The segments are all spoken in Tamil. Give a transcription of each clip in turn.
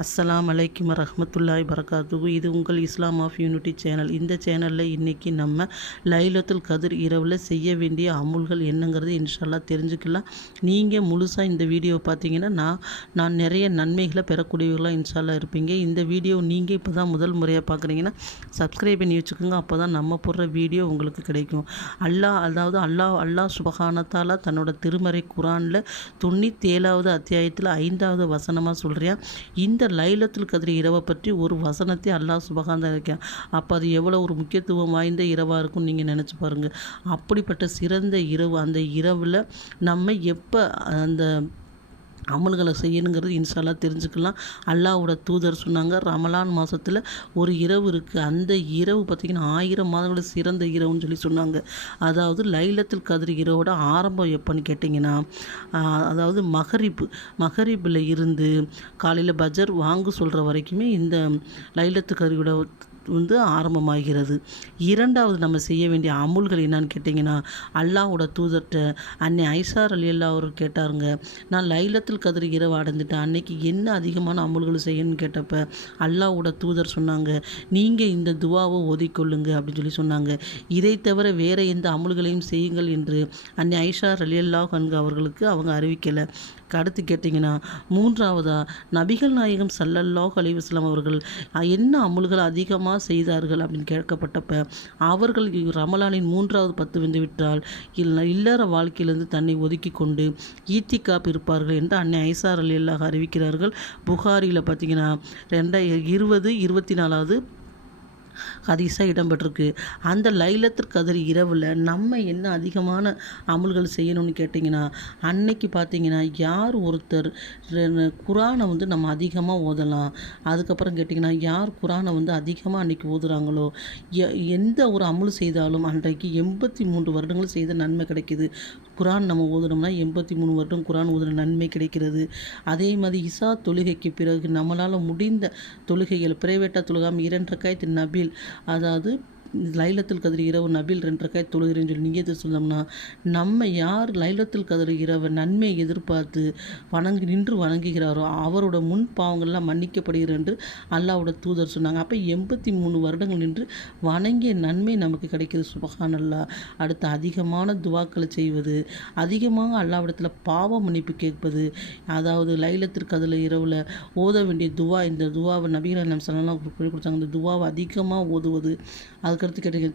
அஸ்ஸலாம் அலைக்கும் வரஹ்மத்துல்லாஹி வரகாத்துஹு. இது உங்கள் இஸ்லாம் ஆஃப் யூனிட்டி சேனல். இந்த சேனலில் இன்றைக்கி நம்ம லைலத்துல் கதிர் இரவில் செய்ய வேண்டிய அமுல்கள் என்னங்கிறது இன்ஷால்லா தெரிஞ்சுக்கலாம். நீங்கள் முழுசாக இந்த வீடியோ பார்த்தீங்கன்னா நான் நிறைய நன்மைகளை பெறக்கூடியவர்களாக இன்ஷால்லா இருப்பீங்க. இந்த வீடியோ நீங்கள் இப்போ தான் முதல் முறையாக பார்க்குறீங்கன்னா சப்ஸ்கிரைப் பண்ணி வச்சுக்கோங்க. அப்போ தான் நம்ம போடுற வீடியோ உங்களுக்கு கிடைக்கும். அல்லாஹ் சுபஹானத்தாலா தன்னோட திருமறை குரானில் 97வது அத்தியாயத்தில் 5வது வசனமாக சொல்கிறேன். இந்த லைலத்துல் கத்ர் இரவை பற்றி ஒரு வசனத்தை அல்லாஹ் சுபஹானஹு இருக்கேன். அப்போ அது எவ்வளோ ஒரு முக்கியத்துவம் வாய்ந்த இரவாக இருக்கும்னு நீங்கள் நினச்சி பாருங்கள். அப்படிப்பட்ட சிறந்த இரவு, அந்த இரவில் நம்ம எப்போ அந்த அமல்களை செய்யணுங்கிறது இன்ஷால்லா தெரிஞ்சுக்கலாம். அல்லாஹ்வோட தூதர் சொன்னாங்க, ரமலான் மாதத்தில் ஒரு இரவு இருக்குது, அந்த இரவு பார்த்திங்கன்னா 1000 மாதங்களில் சிறந்த இரவுன்னு சொல்லி சொன்னாங்க. அதாவது லைலத்துல் கத்ர் இரவோட ஆரம்பம் எப்போன்னு கேட்டிங்கன்னா, அதாவது மகரிப்பில் இருந்து காலையில் பஜர் வாங்கு சொல்கிற வரைக்குமே இந்த லைலத்துல் கத்ரோட ஆரம்பமாகிறது. இரண்டாவது நம்ம செய்ய வேண்டிய அமுல்கள் என்னன்னு கேட்டிங்கன்னா, அல்லாஹ்வோட தூதர்கிட்ட அன்னை ஐஷா ரலியல்லாஹு அவர்கள் கேட்டாருங்க, நான் லைலத்துல் கத்ர் இரவு அடைஞ்சிட்டேன், அன்னைக்கு என்ன அதிகமான அமுல்கள் செய்யணும்னு கேட்டப்ப அல்லாஹ்வோட தூதர் சொன்னாங்க, நீங்கள் இந்த துவாவை ஓதிக்கொள்ளுங்க அப்படின்னு சொல்லி சொன்னாங்க. இதை தவிர வேறு எந்த அமுல்களையும் செய்யுங்கள் என்று அன்னை ஐஷா ரலியல்லாஹு அன்ஹா அவர்களுக்கு அவங்க அறிவிக்கலை. அடுத்து கேட்டிங்கன்னா, மூன்றாவதாக நபிகள் நாயகம் ஸல்லல்லாஹு அலைஹி வஸல்லம் அவர்கள் என்ன அமுல்கள் அதிகமாக செய்தார்கள் அப்படின்னு கேட்கப்பட்டப்ப அவர்கள் ரமலானின் 3வது 10 வந்துவிட்டால் இல்லற வாழ்க்கையிலிருந்து தன்னை ஒதுக்கி கொண்டு ஈத்திகாப் இருப்பார்கள் என்று அன்னை ஐஷா ரலியல்லாஹு அறிவிக்கிறார்கள். புகாரியில் பார்த்தீங்கன்னா 24வது ஹதீஸாக இடம்பெற்றிருக்கு. அந்த லைலத்துல் கத்ர் இரவில் நம்ம என்ன அதிகமான அமல்கள் செய்யணும்னு கேட்டிங்கன்னா, அன்னைக்கு பார்த்திங்கன்னா யார் ஒருத்தர் குரானை நம்ம அதிகமாக ஓதலாம். அதுக்கப்புறம் கேட்டிங்கன்னா, யார் குரானை அதிகமாக அன்றைக்கி ஓதுகிறாங்களோ எந்த ஒரு அமல் செய்தாலும் அன்றைக்கு 83 வருடங்கள் செய்த நன்மை கிடைக்கிது. குரான் நம்ம ஓதுனோம்னா 83 வருடம் குரான் ஓதுன நன்மை கிடைக்கிறது. அதே மாதிரி இஷா தொழுகைக்கு பிறகு நம்மளால் முடிந்த தொழுகைகள் பிரைவேட்டாக தொழுகாமல் 2 ரக்காயத்து நபில், அதாவது லைலத்துல் கத்ர் இரவு நபில் 2 ரக்காயத் தொழுகிறேன்னு சொல்லி நியத்து சொன்னோம்னா, நம்ம யார் லைலத்துல் கத்ர் இரவு நன்மையை எதிர்பார்த்து நின்று வணங்குகிறாரோ அவரோட முன் பாவங்கள்லாம் மன்னிக்கப்படுகிறது என்று அல்லாஹ்வோட தூதர் சொன்னாங்க. அப்போ 83 வருடங்கள் நின்று வணங்கிய நன்மை நமக்கு கிடைக்கிது. சுபஹானல்லாஹ். அடுத்து அதிகமான துவாக்களை செய்வது, அதிகமாக அல்லாஹ்விடத்தில் பாவ மன்னிப்பு கேட்பது, அதாவது லைலத்துல் கத்ர் இரவில் ஓத வேண்டிய துவா, இந்த துவாவை நபிகள் நாயகம் ஸல்லல்லாஹு அலைஹி வஸல்லம் கொடுத்தாங்க. இந்த துவாவை அதிகமாக ஓதுவது. அதுக்கடுத்து கேட்டீங்க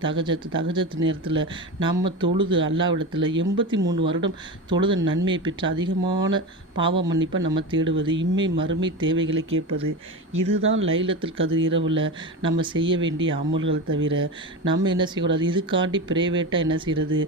தகஜத்து நேரத்தில் நம்ம தொழுது அல்லாஹ்விடத்தில் 83 வருடம் தொழுத நன்மையை பெற்று அதிகமான பாவ மன்னிப்பை நம்ம தேடுவது, இம்மை மறுமை தேவைகளை கேட்பது. இதுதான் லைலத்துல் கத்ர் இரவில் நம்ம செய்ய வேண்டிய அமல்கள். தவிர நம்ம என்ன செய்யக்கூடாது, இதுக்காண்டி பிரைவேட்டாக என்ன செய்கிறது,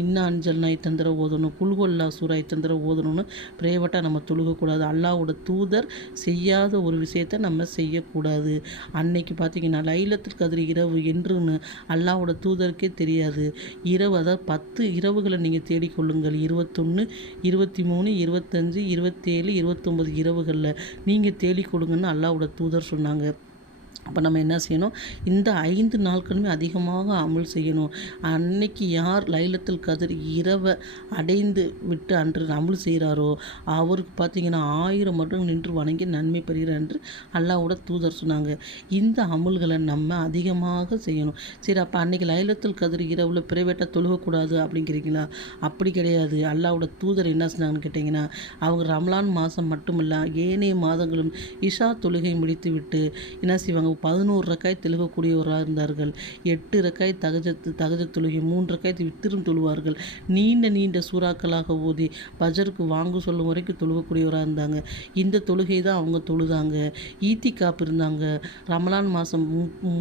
இன்னும் அஞ்சல்னா இத்தந்திர ஓதணும், குல்ஹுவல்லாஹ் சூரா இத்தந்திர ஓதணும்னு பிரைவேட்டாக நம்ம தொழுகக்கூடாது. அல்லாஹ்வோட தூதர் செய்யாத ஒரு விஷயத்தை நம்ம செய்யக்கூடாது. அன்னைக்கு பார்த்திங்கன்னா லைலத்துல் கத்ர் இரவு என்றுன்னு அல்லாஹ்வோட தூதருக்கே தெரியாது. இரவு, அதாவது 10 இரவுகளை நீங்கள் தேடிக்கொள்ளுங்கள். 21, 23, 25, 27, 29 இரவுகளில் நீங்கள் தேடிக்கொள்ளுங்கன்னு அல்லாஹ்வோட தூதர் சொன்னாங்க. அப்போ நம்ம என்ன செய்யணும், இந்த 5 நாட்களுமே அதிகமாக அமல் செய்யணும். அன்னைக்கு யார் லைலத்துல் கத்ர் இரவை அடைந்து விட்டு அன்று அமல் செய்கிறாரோ அவருக்கு பார்த்திங்கன்னா 1000 வருடங்கள் நின்று வணங்கி நன்மை பெறுகிறார் என்று அல்லாஹ்வோட தூதர் சொன்னாங்க. இந்த அமல்களை நம்ம அதிகமாக செய்யணும். சரி, அப்போ அன்றைக்கி லைலத்துல் கத்ர் இரவில் பிரைவேட்டாக தொழுகக்கூடாது அப்படிங்கிறீங்களா? அப்படி கிடையாது. அல்லாஹ்வோட தூதர் என்ன சொன்னாங்கன்னு கேட்டிங்கன்னா, அவங்க ரமலான் மாதம் மட்டுமில்ல ஏனைய மாதங்களும் இஷா தொழுகை முடித்து விட்டு என்ன செய்வாங்க, 11 ரக்காய் தொழுகக்கூடியவராக இருந்தார்கள். 8 ரக்காய் தகஜத் தொழுகை, 3 ரக்காய் வித்திரும் தொழுவார்கள். நீண்ட சூறாக்களாக ஓதி பஜருக்கு வாங்கு சொல்லும் வரைக்கும் தொழுகக்கூடியவராக இருந்தாங்க. இந்த தொழுகை தான் அவங்க தொழுதாங்க. ஈத்திகாப் இருந்தாங்க. ரமலான் மாதம்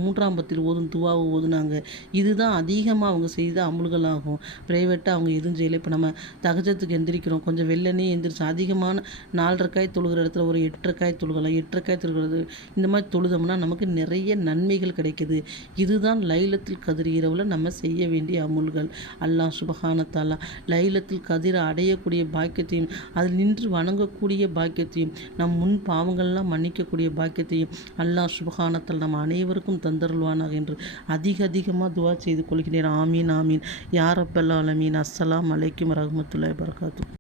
3ஆம் பத்தில் ஓதும் துவாவை ஓதுனாங்க. இதுதான் அதிகமாக அவங்க செய்த அமுல்களாகும். பிரைவேட்டாக அவங்க எதுவும் செய்யலை. இப்போ நம்ம தகஜத்துக்கு எந்திரிக்கிறோம், கொஞ்சம் வெள்ளனே எந்திரிச்சு அதிகமான 4 ரக்காய் தொழுகிற இடத்துல ஒரு 8 ரக்காய் தொழுகலாம். 8 ரக்காய் தொழுகிறது இந்த மாதிரி தொழுதோம்னா நமக்கு நிறைய நன்மைகள் கிடைக்குது. இதுதான் லைலத்துல் கத்ர் இரவில் நம்ம செய்ய வேண்டிய அமுல்கள். அல்லாஹ் சுபஹானஹு தஆலா லைலத்துல் கத்ர் அடையக்கூடிய பாக்கியத்தையும் அதில் நின்று வணங்கக்கூடிய பாக்கியத்தையும் நம் முன் பாவங்கள்லாம் மன்னிக்கக்கூடிய பாக்கியத்தையும் அல்லாஹ் சுபஹானஹு தஆலா நம்ம அனைவருக்கும் தந்தருள்வானாக என்று அதிகமாக துவா செய்து கொள்கிறேன். ஆமீன் ஆமீன் யா ரப்பல் ஆலமீன். அஸ்ஸலாமு அலைக்கும் வரஹ்மத்துல்லாஹி வபரகாத்துஹு.